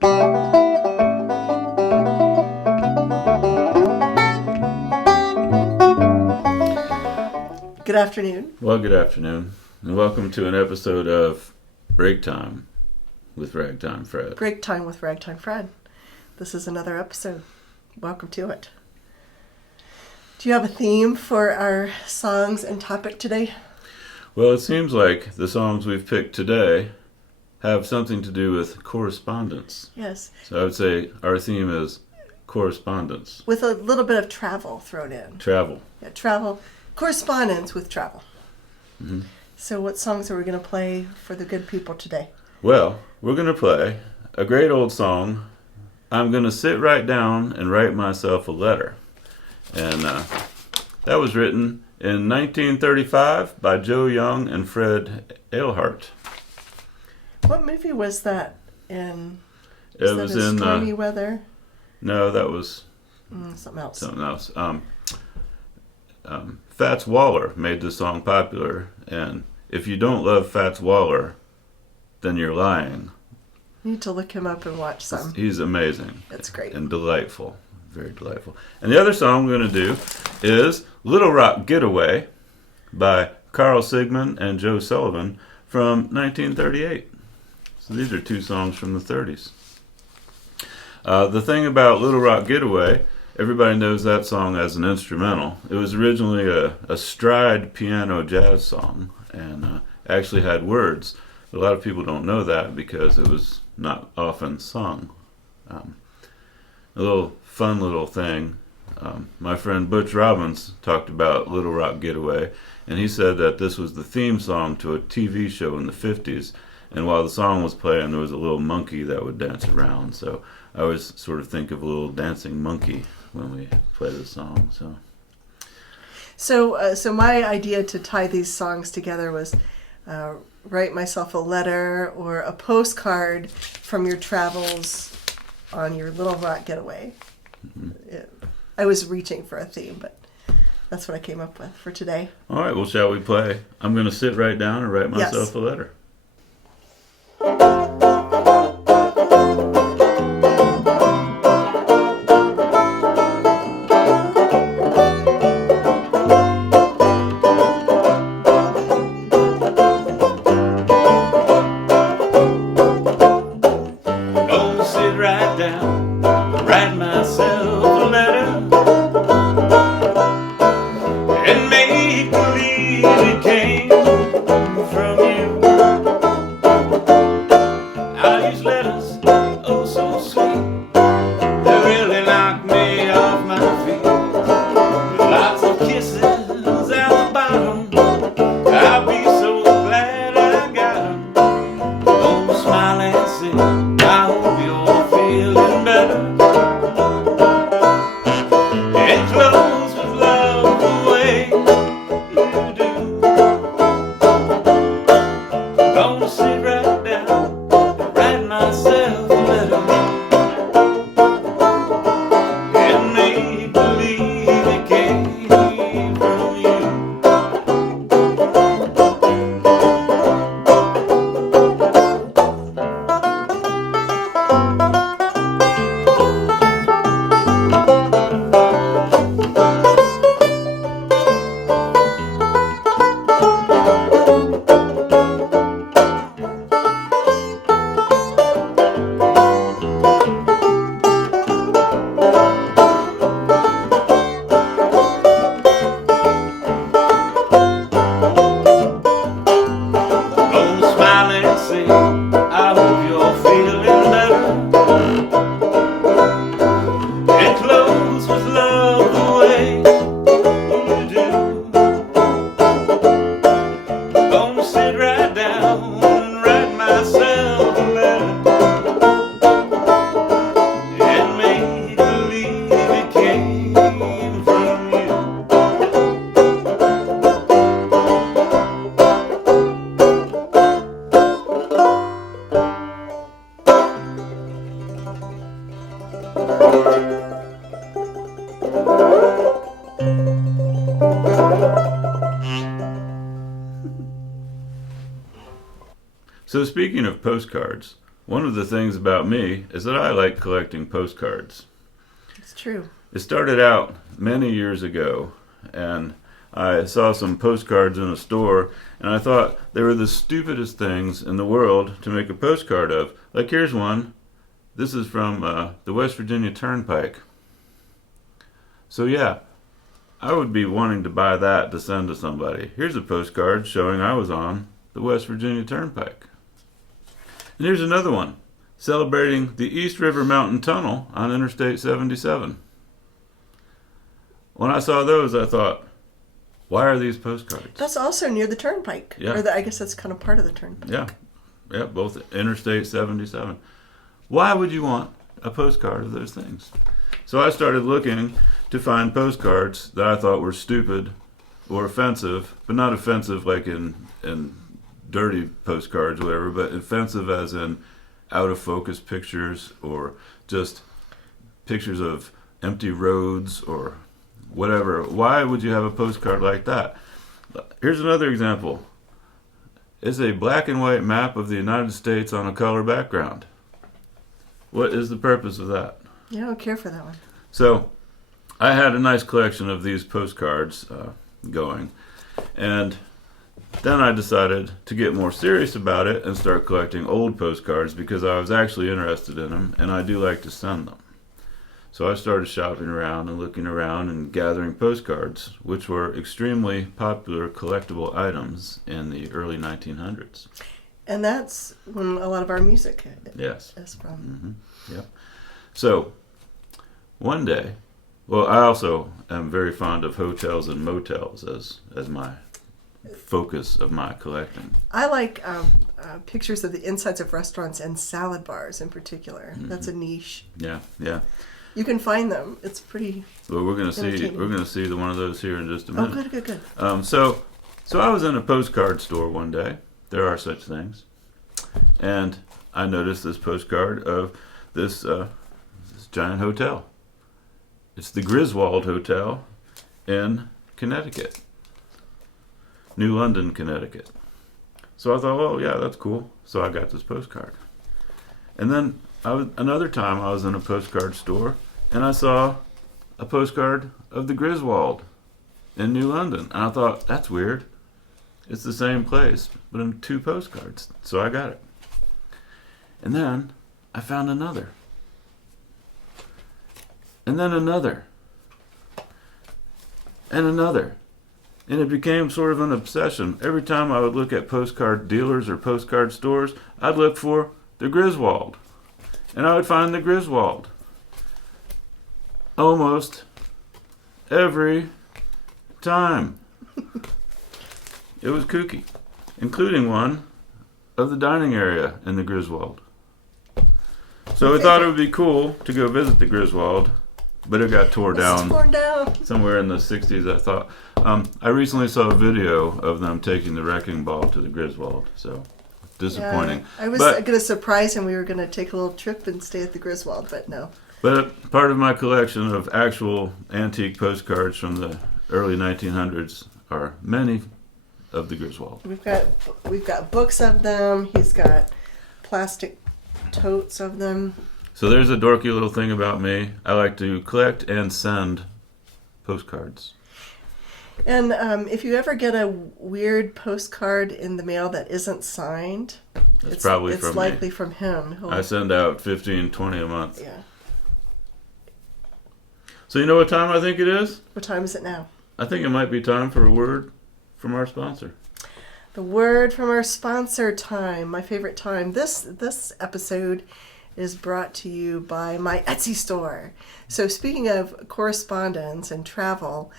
Good afternoon. Well, good afternoon, and welcome to an episode of Break Time with Ragtime Fred. Break Time with Ragtime Fred. This is another episode. Welcome to it. Do you have a theme for our songs and topic today? Well, it seems like the songs we've picked today have something to do with correspondence. Yes. So I would say our theme is correspondence. With a little bit of travel thrown in. Travel. Yeah, travel. Correspondence with travel. Mm-hmm. So what songs are we going to play for the good people today? Well, we're going to play a great old song, I'm Going to Sit Right Down and Write Myself a Letter. And that was written in 1935 by Joe Young and Fred Eilhart. What movie was that in? It was in Stormy Weather? No, that was something else. Something else. Fats Waller made this song popular, and if you don't love Fats Waller, then you're lying. You need to look him up and watch some. He's amazing. That's great. And delightful. Very delightful. And the other song we're going to do is Little Rock Getaway by Carl Sigman and Joe Sullivan from 1938. So these are two songs from the 30s. The thing about Little Rock Getaway, everybody knows that song as an instrumental. It was originally a stride piano jazz song and actually had words. A lot of people don't know that because it was not often sung. A little fun little thing. My friend Butch Robbins talked about Little Rock Getaway, and he said that this was the theme song to a TV show in the 50s. And while the song was playing, there was a little monkey that would dance around. So I always sort of think of a little dancing monkey when we play the song. So my idea to tie these songs together was write myself a letter or a postcard from your travels on your Little Rock Getaway. Mm-hmm. I was reaching for a theme, but that's what I came up with for today. All right, well, shall we play I'm Going to Sit Right Down and Write Myself a Letter? So speaking of postcards, one of the things about me is that I like collecting postcards. It's true. It started out many years ago, and I saw some postcards in a store, and I thought they were the stupidest things in the world to make a postcard of. Like, here's one. This is from the West Virginia Turnpike. So yeah, I would be wanting to buy that to send to somebody. Here's a postcard showing I was on the West Virginia Turnpike. And here's another one, celebrating the East River Mountain Tunnel on Interstate 77. When I saw those, I thought, why are these postcards? That's also near the turnpike. Yeah. Or I guess that's kind of part of the turnpike. Yeah, both Interstate 77. Why would you want a postcard of those things? So I started looking to find postcards that I thought were stupid or offensive, but not offensive like in dirty postcards or whatever, but offensive as in out of focus pictures or just pictures of empty roads or whatever. Why would you have a postcard like that? Here's another example. It's a black and white map of the United States on a color background. What is the purpose of that? Yeah, I don't care for that one. So I had a nice collection of these postcards going, and then I decided to get more serious about it and start collecting old postcards because I was actually interested in them, and I do like to send them. So I started shopping around and looking around and gathering postcards, which were extremely popular collectible items in the early 1900s. And that's when a lot of our music Yes. is from. Mm-hmm. Yep. So one day, well, I also am very fond of hotels and motels as my focus of my collecting. I like pictures of the insides of restaurants and salad bars in particular. Mm-hmm. That's a niche. Yeah. You can find them. It's pretty. Well, we're gonna see the one of those here in just a minute. Oh, good. So I was in a postcard store one day. There are such things, and I noticed this postcard of this giant hotel. It's the Griswold Hotel in Connecticut, New London, Connecticut. So I thought, well, yeah, that's cool. So I got this postcard, and then another time I was in a postcard store and I saw a postcard of the Griswold in New London. And I thought, that's weird. It's the same place, but in 2 postcards. So I got it. And then I found another. And then another. And another. And it became sort of an obsession. Every time I would look at postcard dealers or postcard stores, I'd look for the Griswold. And I would find the Griswold. Almost every time. It was kooky, including one of the dining area in the Griswold. So we thought it would be cool to go visit the Griswold, but it got torn down somewhere in the 60s, I thought. I recently saw a video of them taking the wrecking ball to the Griswold, so disappointing. Yeah, I was going to surprise him. We were going to take a little trip and stay at the Griswold, but no. But part of my collection of actual antique postcards from the early 1900s are many of the Griswold. We've got books of them. He's got plastic totes of them. So there's a dorky little thing about me. I like to collect and send postcards. And if you ever get a weird postcard in the mail that isn't signed, it's probably from me. It's likely from him. I send out 15, 20 a month. Yeah. So you know what time I think it is? What time is it now? I think it might be time for a word from our sponsor. The word from our sponsor time, my favorite time. This episode is brought to you by my Etsy store. So speaking of correspondence and travel,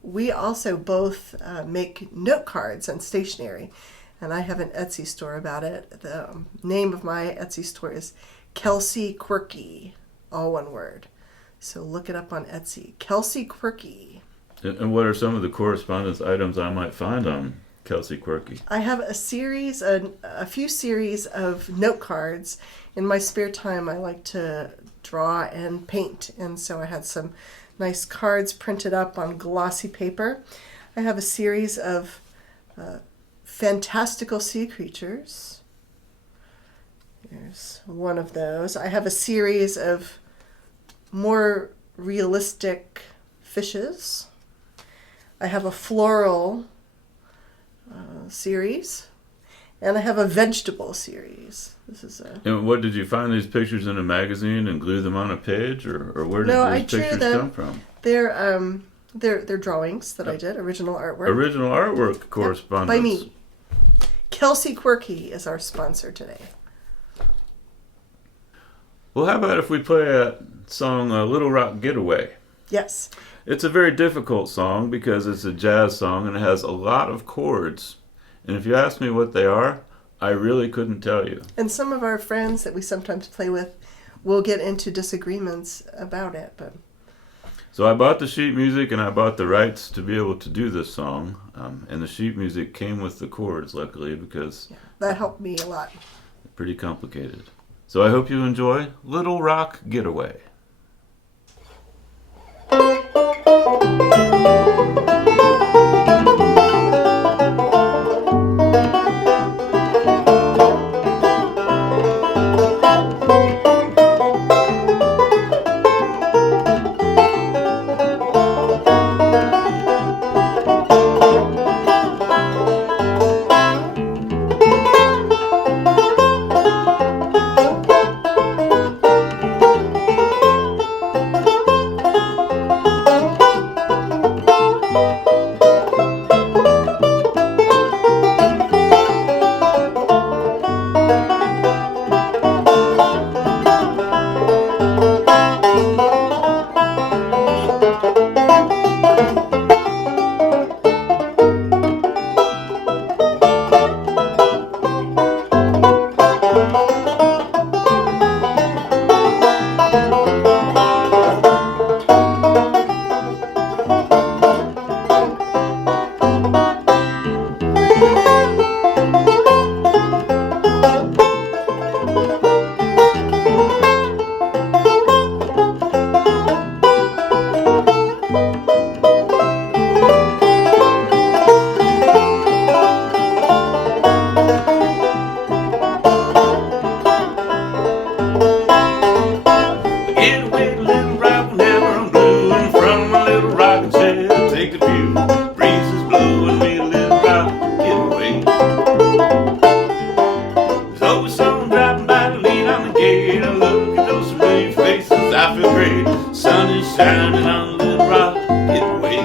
we also both make note cards and stationery. And I have an Etsy store about it. The name of my Etsy store is Kelsey Quirky, all one word. So look it up on Etsy, Kelsey Quirky. And what are some of the correspondence items I might find on Kelsey Quirky? I have a few series of note cards. In my spare time, I like to draw and paint. And so I had some nice cards printed up on glossy paper. I have a series of fantastical sea creatures. There's one of those. I have a series of more realistic fishes. I have a floral series. And I have a vegetable series. This is a... And what, did you find these pictures in a magazine and glue them on a page, or where did these pictures come from? They're drawings that I did, original artwork. Original artwork correspondence. By me. Kelsey Quirky is our sponsor today. Well, how about if we play a song, Little Rock Getaway? Yes. It's a very difficult song because it's a jazz song and it has a lot of chords. And if you ask me what they are, I really couldn't tell you. And some of our friends that we sometimes play with will get into disagreements about it. But so I bought the sheet music and I bought the rights to be able to do this song. And the sheet music came with the chords, luckily, because that helped me a lot. Pretty complicated. So I hope you enjoy Little Rock Getaway. Sun is shining on Little Rock Getaway.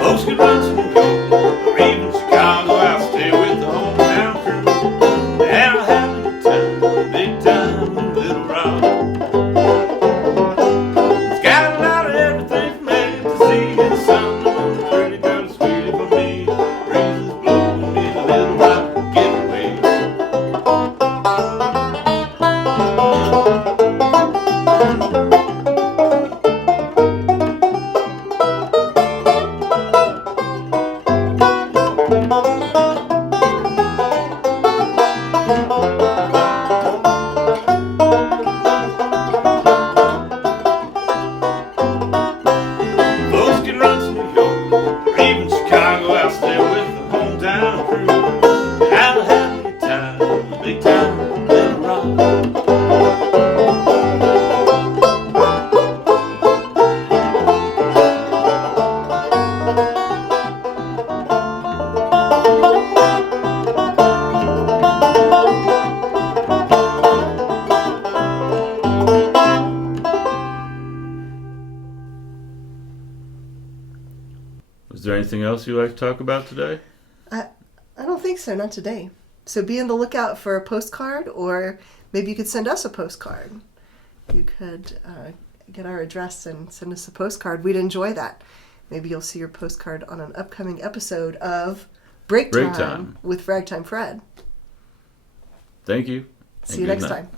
Folks could run to New York or even Chicago. I'll stay with the hometown crew, and I'll have a good time, big time in Little Rock. It's got a lot of everything from A to Z. The sun, the moon, the pretty girl, the sweetie for me. Breezes blowing me to Little Rock Getaway. Folks can run to New York or even Chicago. I'll stay with the hometown crew, and I'll have a good time, big time, Little Rock. Is there anything else you'd like to talk about today? I don't think so, not today. So be on the lookout for a postcard, or maybe you could send us a postcard. You could get our address and send us a postcard. We'd enjoy that. Maybe you'll see your postcard on an upcoming episode of Break Time with Ragtime Fred. Thank you. See you next time.